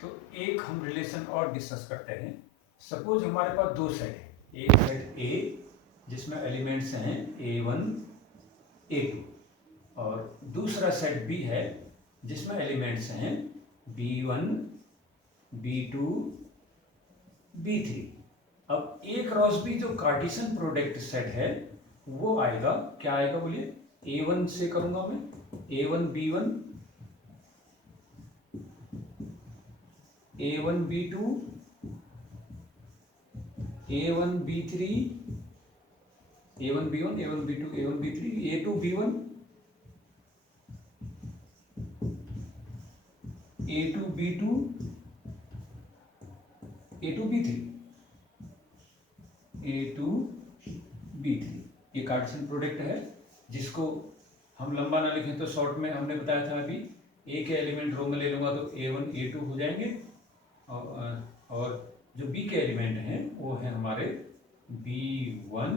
तो एक हम रिलेशन और डिस्कस करते हैं। सपोज हमारे पास दो सेट है, एक सेट ए जिसमें एलिमेंट्स हैं A1 A2 और दूसरा सेट बी है जिसमें एलिमेंट्स हैं B1 B2 B3। अब ए क्रॉस बी जो कार्टेशियन प्रोडक्ट सेट है वो आएगा, क्या आएगा बोलिए? A1 से करूंगा मैं, A1 B1 A1 B2 A1 B3 A1 B1 A1 B2 A1 B3 A2 B1 A2 B2 A2 B3 A2 B3। ये कार्टेशियन प्रोडक्ट है जिसको हम लंबा ना लिखें तो शॉर्ट में हमने बताया था अभी, ए के एलिमेंट रो में ले लूंगा तो A1 A2 हो जाएंगे और जो बी के एलिमेंट हैं वो है हमारे B1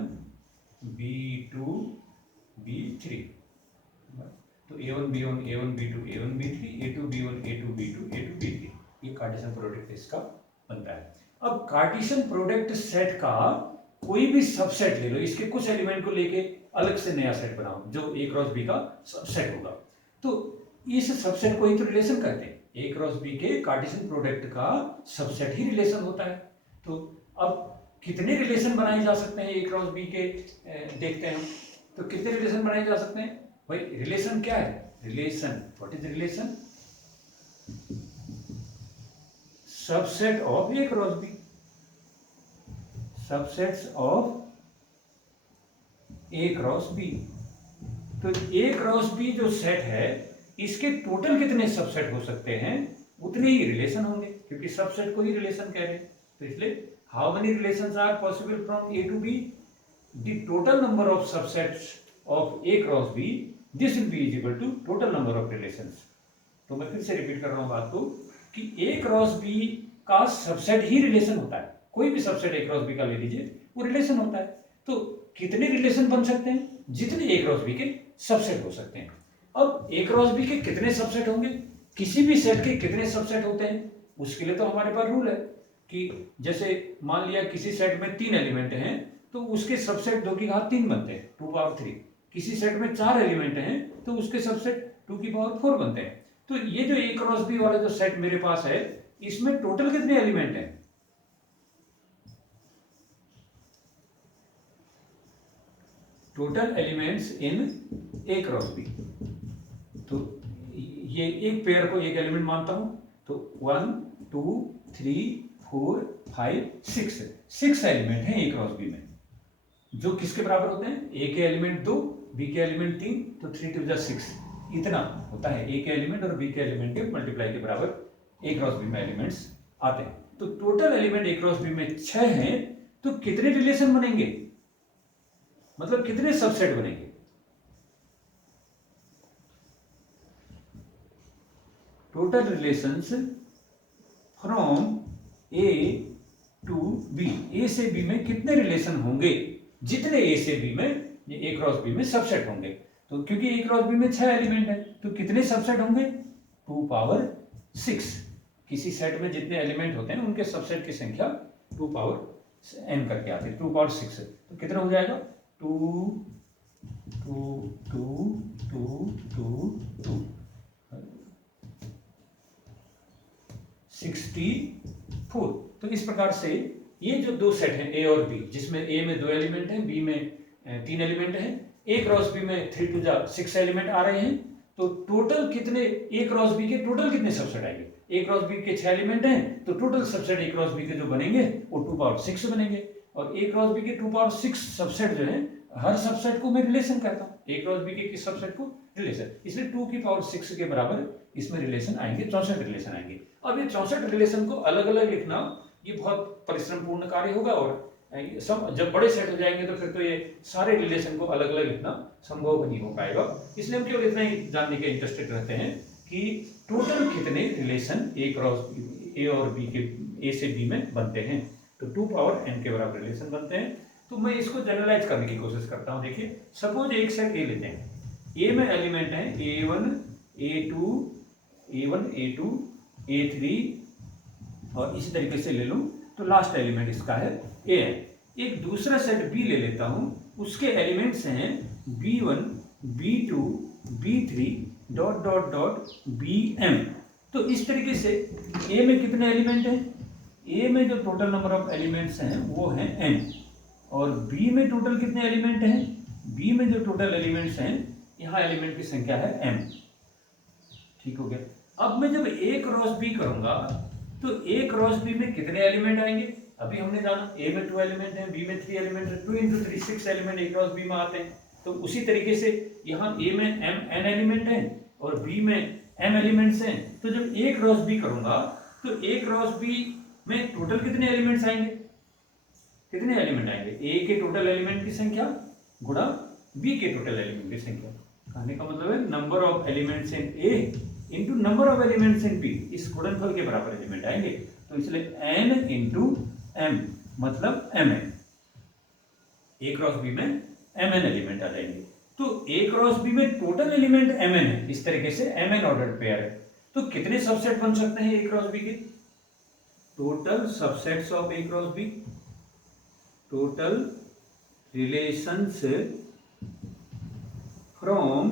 B2 B3। तो A1 B1 A1 B2 A1 B3 A2 B1 A2 B2 A2 B3, ये कार्टेशियन प्रोडक्ट इसका बनता है। अब कार्टेशियन प्रोडक्ट सेट का कोई भी सबसेट ले लो, इसके कुछ एलिमेंट को लेके अलग से नया सेट बनाओ जो ए क्रॉस बी का सबसेट होगा, तो इस सबसेट को ही तो रिलेशन कहते हैं। ए क्रॉस बी के कार्टेशियन प्रोडक्ट का सबसेट ही रिलेशन होता है। तो अब कितने रिलेशन बनाए जा सकते हैं ए क्रॉस बी के, देखते हैं हम। तो कितने रिलेशन बनाए जा सकते हैं भाई? रिलेशन क्या है? Relation, what is relation? Subset of A cross B, subsets of A cross B. तो ए क्रॉस बी जो सेट है इसके टोटल कितने सबसेट हो सकते हैं उतने ही रिलेशन होंगे, क्योंकि सबसेट को ही रिलेशन कह रहे हैं। तो इसलिए how many relations are possible from A to B? The total number of subsets of A cross B, this will be is equal to total number of relations. तो मैं फिर से रिपीट कर रहा हूं बात को कि ए क्रॉस बी का सबसेट ही रिलेशन होता है। कोई भी सबसेट ए क्रॉस बी का ले लीजिए, वो रिलेशन होता है। तो कितने रिलेशन बन सकते हैं? जितने ए क्रॉस बी के सबसेट हो सकते हैं। अब ए क्रॉस बी के कितने सबसेट होंगे? किसी भी सेट के कितने सबसेट होते हैं उसके लिए तो हमारे पास रूल है कि जैसे मान लिया किसी सेट में 3 एलिमेंट हैं तो उसके सबसेट 2 की घात 3 बनते हैं, 2 पावर 3। किसी सेट में 4 एलिमेंट हैं तो उसके सबसेट 2 की पावर 4 बनते हैं। तो ये जो ए क्रॉस बी वाला जो सेट मेरे पास है इसमें टोटल कितने एलिमेंट हैं? Total elements in A cross B, तो ये एक पेयर को एक एलिमेंट मानता हूं, तो 1 2 3 4 5 6 एलिमेंट हैं ए क्रॉस बी में, जो किसके बराबर होते हैं? ए के एलिमेंट 2 बी के एलिमेंट 3, तो 3 2 6 इतना होता है ए के एलिमेंट और बी के एलिमेंट के मल्टीप्लाई के बराबर ए क्रॉस बी में एलिमेंट्स आते हैं। तो टोटल एलिमेंट ए क्रॉस बी में 6 हैं, तो कितने रिलेशन बनेंगे, मतलब कितने सबसेट बनेंगे? Total relations from A to B, A से बी में कितने रिलेशन होंगे? जितने ए से बी में ए क्रॉस बी में सबसेट होंगे। तो क्योंकि ए क्रॉस बी में 6 एलिमेंट है तो कितने सबसेट होंगे? 2 पावर 6। किसी सेट में जितने एलिमेंट होते हैं उनके सबसेट की संख्या 2 पावर n करके आती है, 2 पावर 6। तो कितना हो जाएगा? 2 2 2 2 2 2 64। तो इस प्रकार से ये जो दो सेट हैं ए और बी, जिसमें ए में 2 एलिमेंट हैं, बी में 3 एलिमेंट हैं, ए क्रॉस बी में 3 2 6 एलिमेंट आ रहे हैं, तो टोटल कितने ए क्रॉस बी के टोटल कितने सबसेट आएंगे? ए क्रॉस बी के 6 एलिमेंट हैं तो total subset A cross B के जो बनेंगे वो 2 पावर 6 बनेंगे। और ए क्रॉस बी के 2 पावर 6 सबसेट जो है, हर सबसेट को मैं रिलेशन कहता हूँ, ए क्रॉस बी के किस सबसेट को? रिलेशन। इसलिए 2 की पावर 6 के बराबर इसमें रिलेशन आएंगे, 64 रिलेशन आएंगे। अब ये 64 रिलेशन को अलग अलग लिखना ये बहुत परिश्रम पूर्ण कार्य होगा, और सब जब बड़े सेट हो जाएंगे तो फिर तो ये सारे रिलेशन को अलग अलग लिखना संभव नहीं हो पाएगा। इसलिए हम केवल इतना ही जानने के इंटरेस्टेड रहते हैं कि टोटल कितने रिलेशन ए क्रॉस ए और बी के ए से बी में बनते हैं। तो 2 पावर n के बराबर रिलेशन बनते हैं। तो मैं इसको जनरलाइज करने की कोशिश करता हूँ। देखिए सपोज एक सेट ए लेते हैं, ए में एलिमेंट है A1 A2 A1 A2 A3 और इसी तरीके से ले लूं तो लास्ट एलिमेंट इसका है an। एक दूसरा सेट b ले लेता हूं, उसके एलिमेंट्स हैं b1 b2 b3 dot dot dot bm। तो इस तरीके से a में कितने एलिमेंट हैं, a में जो टोटल नंबर ऑफ एलिमेंट्स हैं वो हैं n, और b में टोटल कितने एलिमेंट हैं, b में जो टोटल एलिमेंट्स हैं यहाँ एलिमेंट की संख्या है m। ठीक हो गया। अब मैं जब a क्रॉस b करूंगा तो a क्रॉस b में कितने एलिमेंट आएंगे, अभी हमने जाना a में 2 एलिमेंट है, b में 3 एलिमेंट है, 2 into 3 6 element a cross b में आते हैं। तो उसी तरीके से यहाँ a में n एलिमेंट है और b में m एलिमेंट्स हैं। तो जब a क्रॉस b करूंगा तो a क्रॉस b में टोटल कितने एलिमेंट्स आएंगे, कितने एलिमेंट आएंगे, a के टोटल एलिमेंट की संख्या गुणा b के टोटल एलिमेंट की संख्या। कहने का मतलब है number of elements in a into number of elements in b, इस गुणनफल के बराबर एलिमेंट आएंगे। तो इसलिए n इंटू m मतलब mn, a क्रॉस b में mn एलिमेंट आ जाएंगे। तो a क्रॉस b में टोटल एलिमेंट mn है, इस तरीके से mn ऑर्डर पेयर है। तो कितने सबसेट बन सकते हैं a क्रॉस b के, total subsets of a cross b, total relations from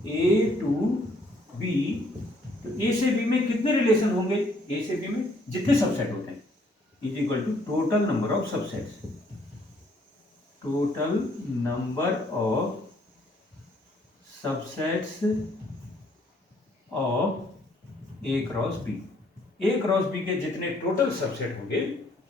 a to b। तो a से b में कितने रिलेशन होंगे, a से b में जितने सबसेट होते हैं is equal to total number of subsets, total number of subsets of a cross b। a cross b के जितने टोटल सबसेट होंगे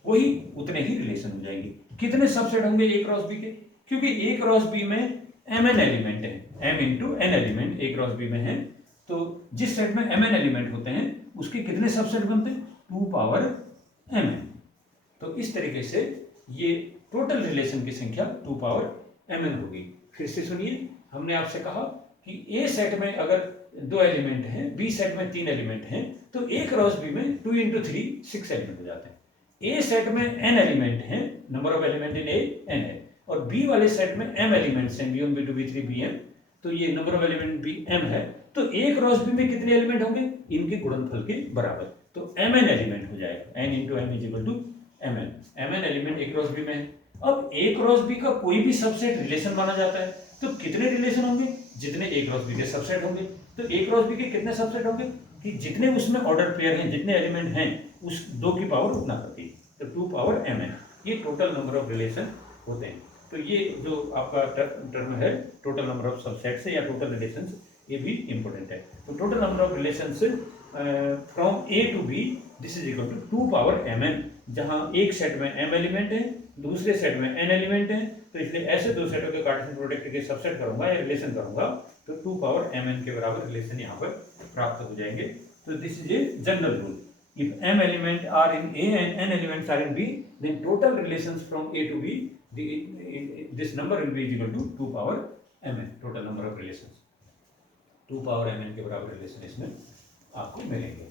वही उतने ही रिलेशन हो जाएंगे। कितने सबसेट होंगे a क्रॉस b के, क्योंकि a क्रॉस b में mn एलिमेंट है, m into n element a cross b में है। तो जिस सेट में mn एलिमेंट होते हैं उसके कितने सबसेट बनते हैं, 2 पावर mn। तो इस तरीके से ये टोटल रिलेशन की संख्या 2 पावर mn होगी। फिर से सुनिए, हमने आपसे कहा कि a सेट में अगर 2 एलिमेंट हैं, b सेट में 3 एलिमेंट हैं, तो a क्रॉस b में 2 इंटू 3 6 एलिमेंट हो जाते हैं। a सेट में n एलिमेंट हैं, number of element in a n है, और b वाले सेट में m एलिमेंट्स हैं, b1 b2 b3 bm। तो ये नंबर ऑफ एलिमेंट भी m है। तो a क्रॉस b में कितने एलिमेंट होंगे, इनके गुणनफल के बराबर। तो mn एलिमेंट हो जाएगा, n into m is equal to mn element a cross b में है। अब a क्रॉस b का कोई भी सबसेट रिलेशन माना जाता है, तो कितने रिलेशन होंगे, जितने a क्रॉस b के सबसेट होंगे। तो a क्रॉस b के कितने सबसेट होंगे कि जितने उसमें ऑर्डर पेयर हैं, जितने एलिमेंट हैं, उस 2 की पावर उतना करती है। तो 2 पावर mn ये टोटल नंबर ऑफ रिलेशन होते हैं। तो ये जो आपका टर्म है टोटल नंबर ऑफ सबसेट्स या टोटल रिलेशंस, ये भी इंपॉर्टेंट है। तो total number of relations from a to b this is equal to 2 power mn, जहां एक सेट में m एलिमेंट है, दूसरे सेट में n एलिमेंट है। तो इसलिए ऐसे दो सेटों के कार्टेशियन प्रोडक्ट के सबसेट करूंगा या रिलेशन करूंगा तो 2 पावर mn के बराबर रिलेशन यहाँ पर प्राप्त हो जाएंगे। तो this is a general rule, if m element are in a and n elements are in b, then total relations from a to b, this number will be equal to 2 power mn, total number of relations 2 power mn के बराबर relation इसमें आपको मिलेंगे।